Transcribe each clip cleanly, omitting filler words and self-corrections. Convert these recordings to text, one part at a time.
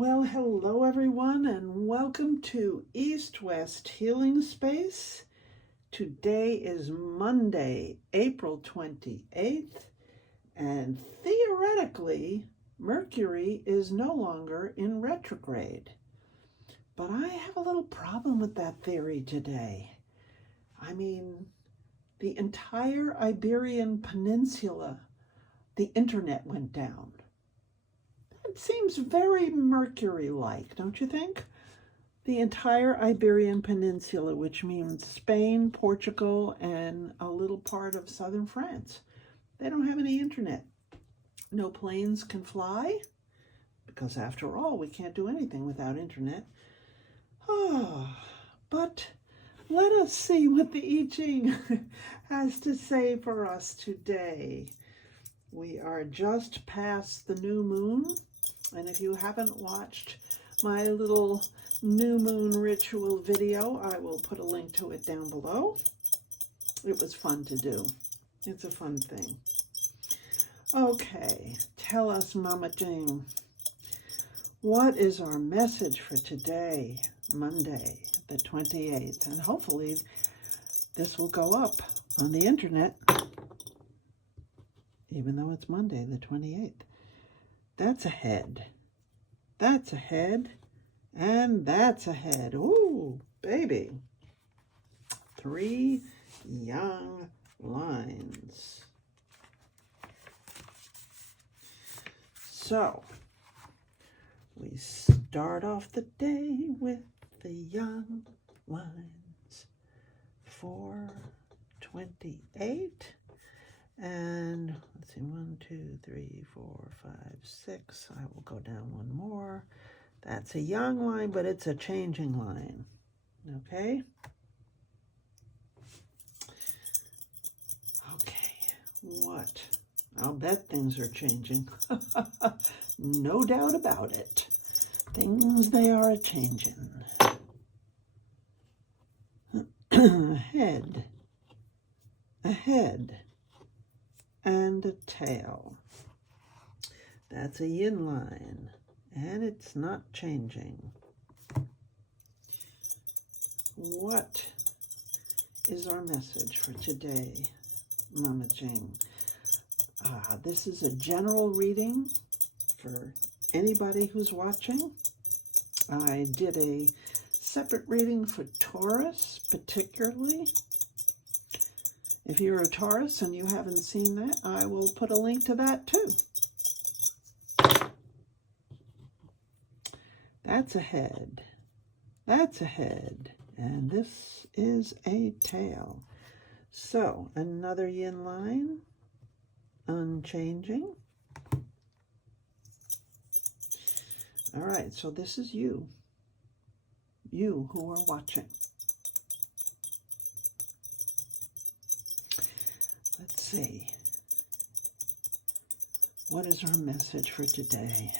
Well, hello everyone, and welcome to East-West Healing Space. Today is Monday, April 28th, and theoretically, Mercury is no longer in retrograde. But I have a little problem with that theory today. I mean, the entire Iberian Peninsula, the internet went down. It seems very Mercury-like, don't you think? The entire Iberian Peninsula, which means Spain, Portugal, and a little part of southern France. They don't have any internet. No planes can fly, because after all, we can't do anything without internet. But let us see what the I Ching has to say for us today. We are just past the new moon. And if you haven't watched my little new moon ritual video, I will put a link to it down below. It was fun to do. It's a fun thing. Okay, tell us, Mama Jing, what is our message for today, Monday, the 28th? And hopefully this will go up on the internet, even though it's Monday, the 28th. That's a head. That's a head. And that's a head. Ooh, baby. 3 young lines. So, we start off the day with the young lines. 428. And let's see, 1, 2, 3, 4, 5, 6. I will go down one more. That's a young line, but it's a changing line. Okay? Okay, what? I'll bet things are changing. No doubt about it. Things, they are a-changing. Head. A head. And a tail. That's a yin line, and it's not changing. What is our message for today, Mama Jing? This is a general reading for anybody who's watching. I did a separate reading for Taurus, particularly. If you're a Taurus and you haven't seen that, I will put a link to that too. That's a head. That's a head. And this is a tail. So, another yin line, unchanging. All right, so this is you. You who are watching. Let's see. What is our message for today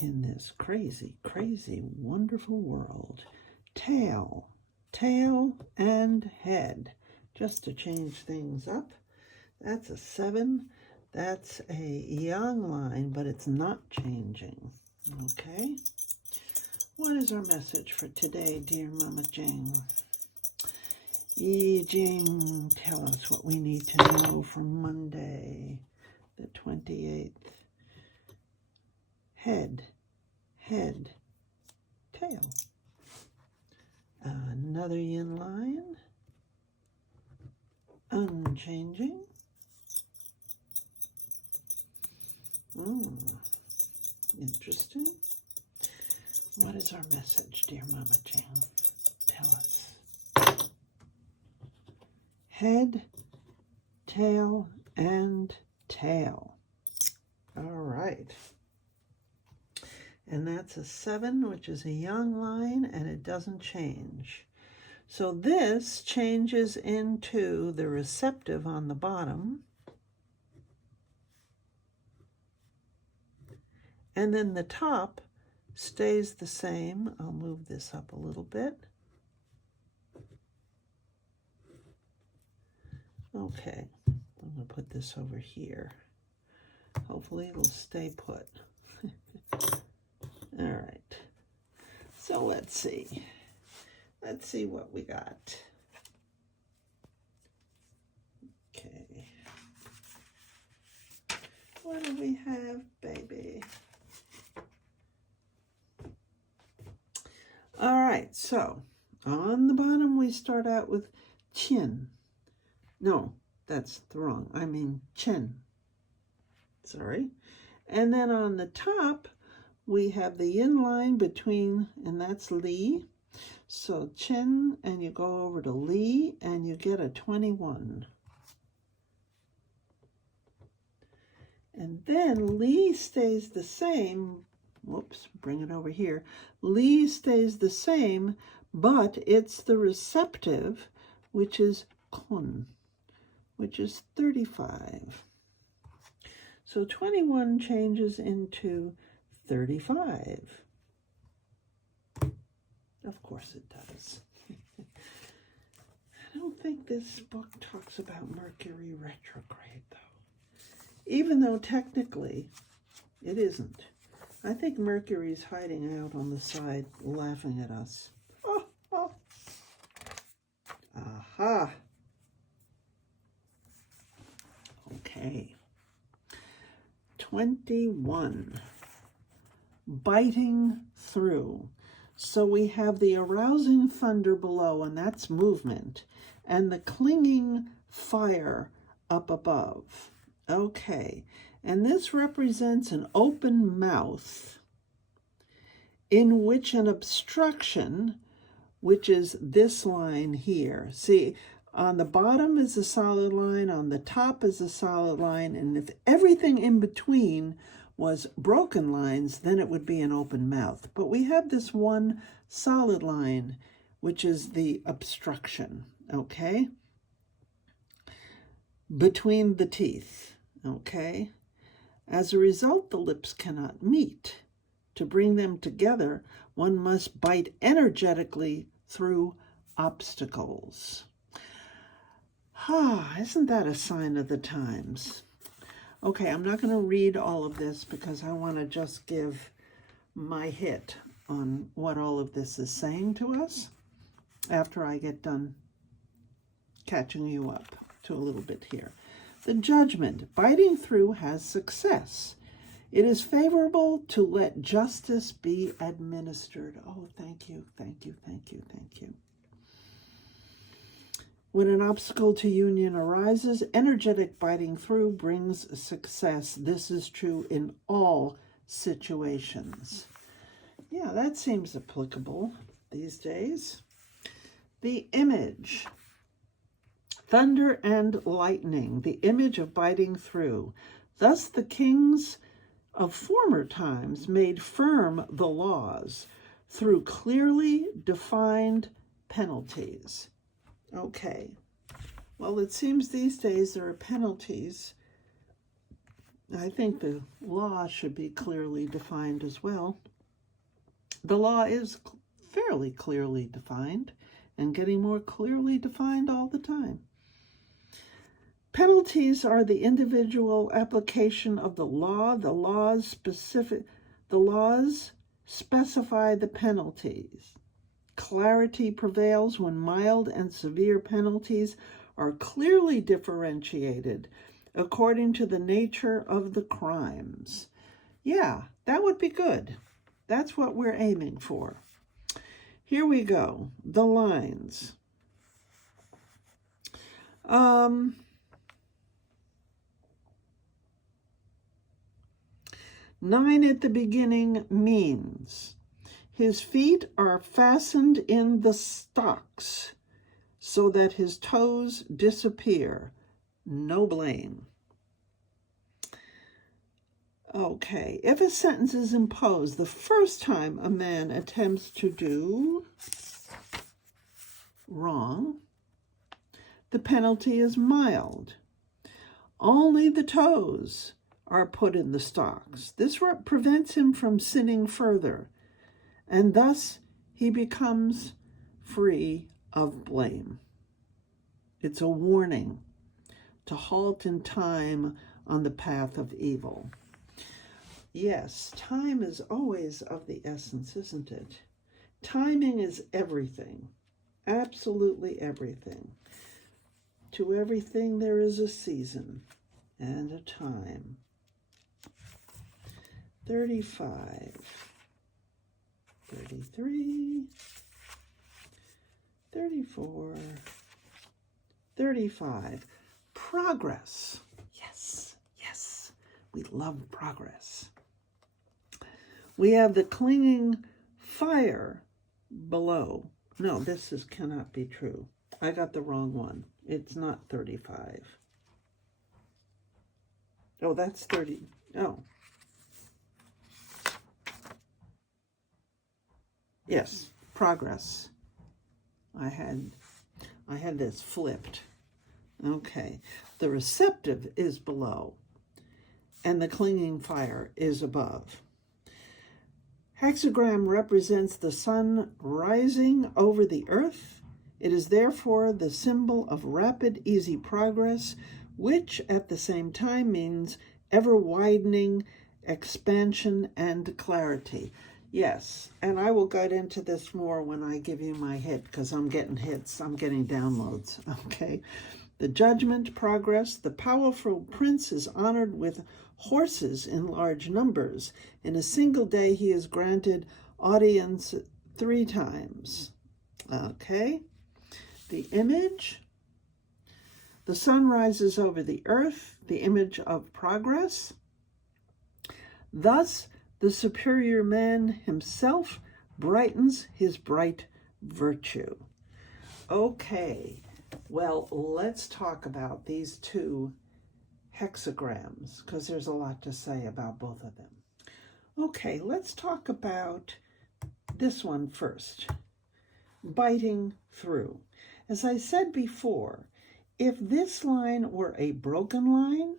in this crazy, crazy, wonderful world? Tail, tail, and head. Just to change things up. That's a 7. That's a young line, but it's not changing. Okay. What is our message for today, dear Mama Jing? I Ching, tell us what we need to know for Monday, the 28th. Head, head, tail. Another yin line, unchanging. Interesting. What is our message, dear Mama Jing? Tell us. Head, tail, and tail. All right. And that's a 7, which is a young line, and it doesn't change. So this changes into the receptive on the bottom. And then the top stays the same. I'll move this up a little bit. Okay, I'm going to put this over here. Hopefully it'll stay put. All Well, let's see. Let's see what we got. Okay. What do we have, baby? All right, so on the bottom we start out with chin. No, that's wrong. I mean chin. Sorry. And then on the top we have the yin line between, and that's Li. So chin, and you go over to Li, and you get a 21. And then Li stays the same. Whoops, bring it over here. Li stays the same, but it's the receptive, which is kun, which is 35. So 21 changes into 35. Of course it does. I don't think this book talks about Mercury retrograde, though. Even though technically it isn't. I think Mercury's hiding out on the side, laughing at us. Oh, oh. Aha. Okay. 21. Biting through. So we have the arousing thunder below, and that's movement, and the clinging fire up above. Okay, and this represents an open mouth in which an obstruction, which is this line here. See, on the bottom is a solid line, on the top is a solid line, and if everything in between was broken lines, then it would be an open mouth. But we have this one solid line, which is the obstruction, okay? Between the teeth, okay? As a result, the lips cannot meet. To bring them together, one must bite energetically through obstacles. Isn't that a sign of the times? Okay, I'm not going to read all of this because I want to just give my hit on what all of this is saying to us after I get done catching you up to a little bit here. The judgment, biting through, has success. It is favorable to let justice be administered. Oh, thank you, thank you, thank you, thank you. When an obstacle to union arises, energetic biting through brings success. This is true in all situations. Yeah, that seems applicable these days. The image. Thunder and lightning, the image of biting through. Thus the kings of former times made firm the laws through clearly defined penalties. Okay, well, it seems these days there are penalties. I think the law should be clearly defined as well. The law is fairly clearly defined and getting more clearly defined all the time. Penalties are the individual application of the law. The laws specify the penalties. Clarity prevails when mild and severe penalties are clearly differentiated according to the nature of the crimes. Yeah, that would be good. That's what we're aiming for. Here we go. The lines. 9 at the beginning means his feet are fastened in the stocks so that his toes disappear. No blame. Okay, if a sentence is imposed the first time a man attempts to do wrong, the penalty is mild. Only the toes are put in the stocks. This prevents him from sinning further, and thus he becomes free of blame. It's a warning to halt in time on the path of evil. Yes, time is always of the essence, isn't it? Timing is everything, absolutely everything. To everything there is a season and a time. 35, 33, 34, 35. Progress. Yes, yes, we love progress. We have the clinging fire below. No, this cannot be true. I got the wrong one. It's not 35. Oh, that's 30. Oh. Yes, progress. I had this flipped. Okay. The receptive is below, and the clinging fire is above. Hexagram represents the sun rising over the earth. It is therefore the symbol of rapid, easy progress, which at the same time means ever-widening expansion and clarity. Yes, and I will get into this more when I give you my hit, because I'm getting hits, I'm getting downloads, okay? The judgment, progress, the powerful prince is honored with horses in large numbers. In a single day, he is granted audience 3 times. Okay, the image. The sun rises over the earth, the image of progress. Thus, the superior man himself brightens his bright virtue. Okay, well, let's talk about these 2 hexagrams, because there's a lot to say about both of them. Okay, let's talk about this one first. Biting through. As I said before, if this line were a broken line,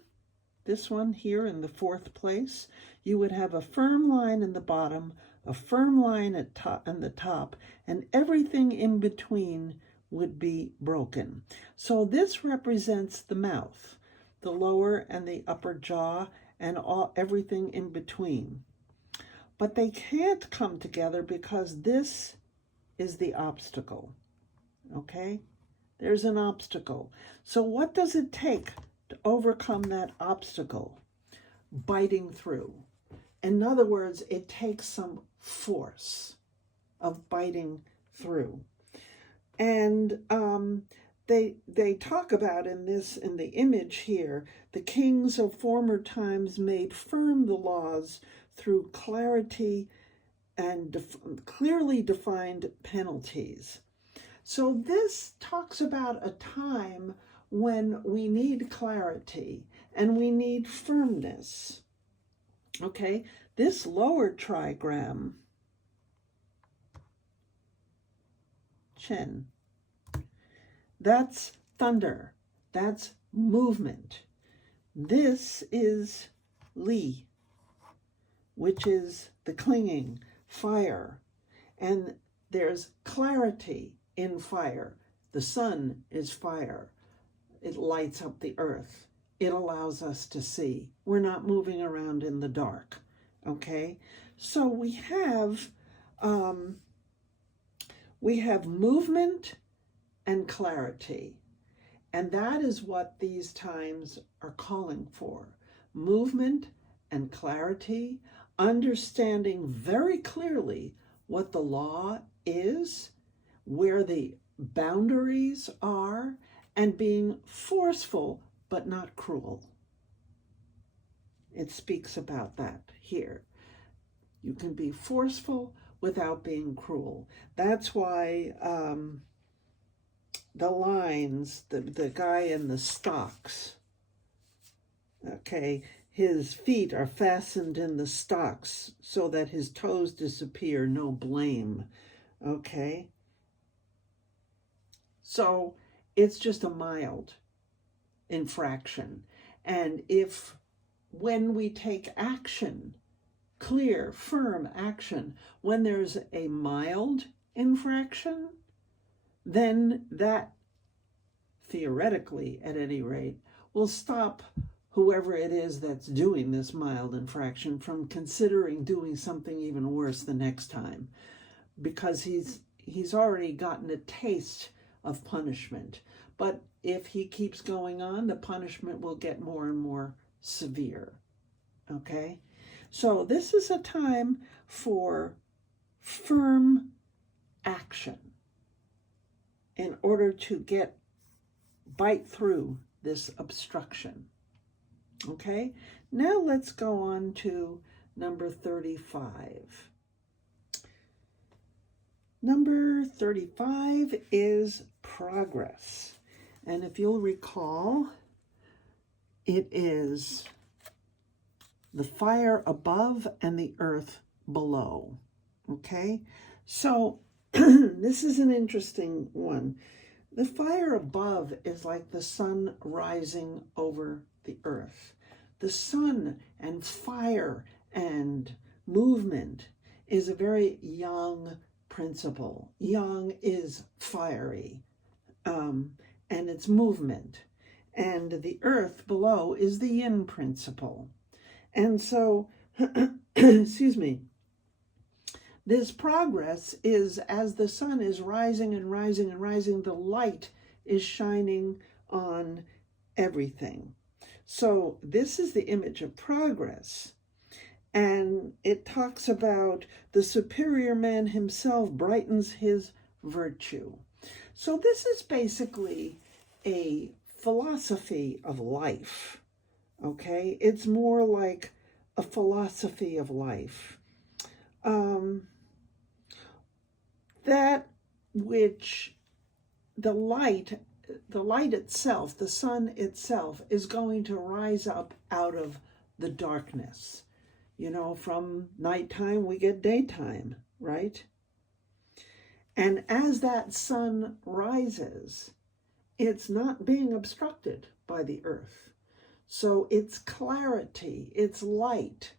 this one here in the 4th place, you would have a firm line in the bottom, a firm line at the top, and everything in between would be broken. So this represents the mouth, the lower and the upper jaw, and everything in between. But they can't come together because this is the obstacle. Okay? There's an obstacle. So what does it take to overcome that obstacle? Biting through. In other words, it takes some force of biting through. And they talk about in the image here, the kings of former times made firm the laws through clarity and clearly defined penalties. So this talks about a time when we need clarity and we need firmness. Okay, this lower trigram, chin, that's thunder, that's movement. This is Li, which is the clinging, fire, and there's clarity in fire. The sun is fire. It lights up the earth. It allows us to see. We're not moving around in the dark, okay? So we have movement and clarity, and that is what these times are calling for. Movement and clarity, understanding very clearly what the law is, where the boundaries are, and being forceful but not cruel. It speaks about that here. You can be forceful without being cruel. That's why the lines, the guy in the stocks, okay, his feet are fastened in the stocks so that his toes disappear, no blame, okay? So it's just a mild infraction. And when we take action, clear, firm action, when there's a mild infraction, then that, theoretically at any rate, will stop whoever it is that's doing this mild infraction from considering doing something even worse the next time. because he's already gotten a taste of punishment. But if he keeps going on, the punishment will get more and more severe. Okay? So this is a time for firm action in order to bite through this obstruction. Okay? Now let's go on to number 35. Number 35 is progress. And if you'll recall, it is the fire above and the earth below. Okay? So this is an interesting one. The fire above is like the sun rising over the earth. The sun and fire and movement is a very young principle. Yang is fiery, and it's movement. And the earth below is the yin principle. And so, excuse me, this progress is as the sun is rising and rising and rising, the light is shining on everything. So this is the image of progress. And it talks about the superior man himself brightens his virtue. So this is basically a philosophy of life, okay? It's more like a philosophy of life. That which the light itself, the sun itself, is going to rise up out of the darkness. You know, from nighttime we get daytime, right? And as that sun rises, it's not being obstructed by the earth. So its clarity, its light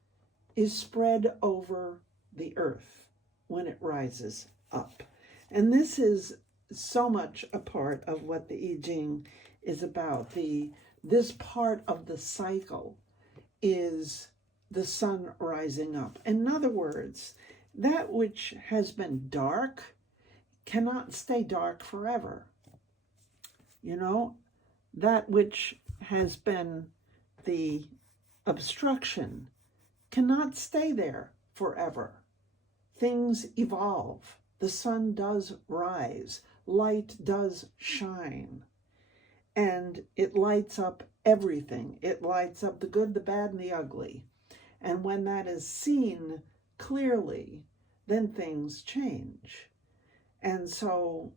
is spread over the earth when it rises up. And this is so much a part of what the I Ching is about. This part of the cycle is the sun rising up. In other words, that which has been dark cannot stay dark forever. You know, that which has been the obstruction cannot stay there forever. Things evolve. The sun does rise. Light does shine. And it lights up everything. It lights up the good, the bad, and the ugly. And when that is seen clearly, then things change. And so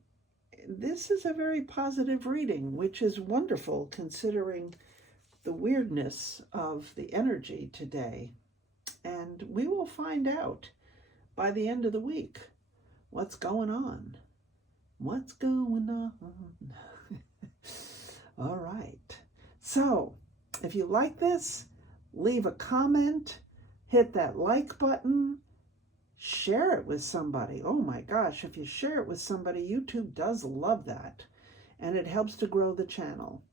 this is a very positive reading, which is wonderful considering the weirdness of the energy today. And we will find out by the end of the week what's going on. What's going on? All right. So if you like this, leave a comment, hit that like button, share it with somebody. Oh my gosh, if you share it with somebody, YouTube does love that, and it helps to grow the channel.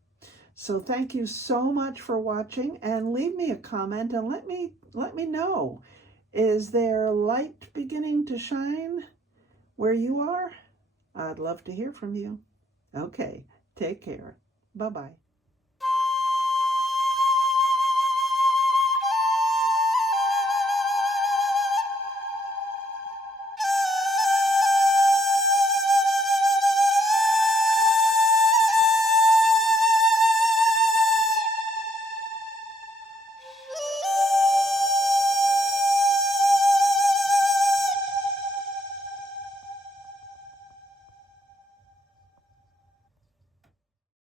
So thank you so much for watching, and leave me a comment and let me know, is there light beginning to shine where you are? I'd love to hear from you. Okay, take care. Bye-bye.